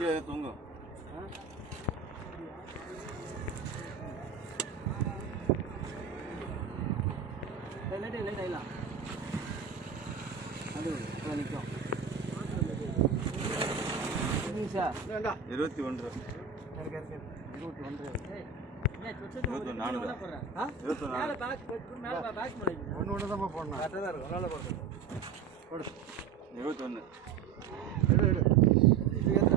ये तुम lấy đây lấy đây là. À được rồi đi cho. ஒன்று. இருபத்தி ஒன்று. இருபத்தி நாலு. ஒன்று ஒன்று தான் போடணும். இருபத்தி ஒன்று. எடு எடு.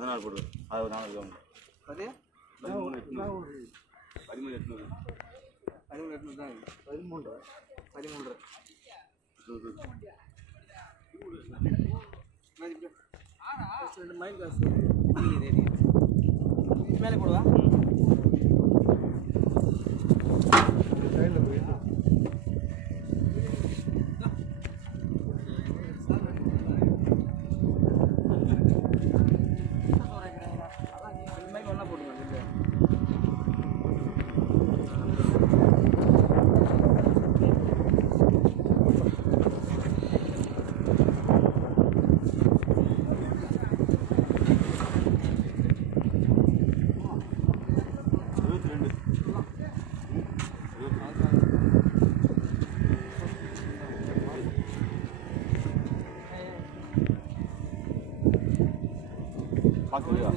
பதினாலு போடு. அது நானூறு கிலோ அது? பதிமூணு எட்நூறு. ஒரு பதிமூணு எட்நூறு. பதிமூணு எட்நூறு தான் பதிமூன்று. பதிமூன்று. ரெண்டு மைல் காசு. மேலே போடுவா? 发出去了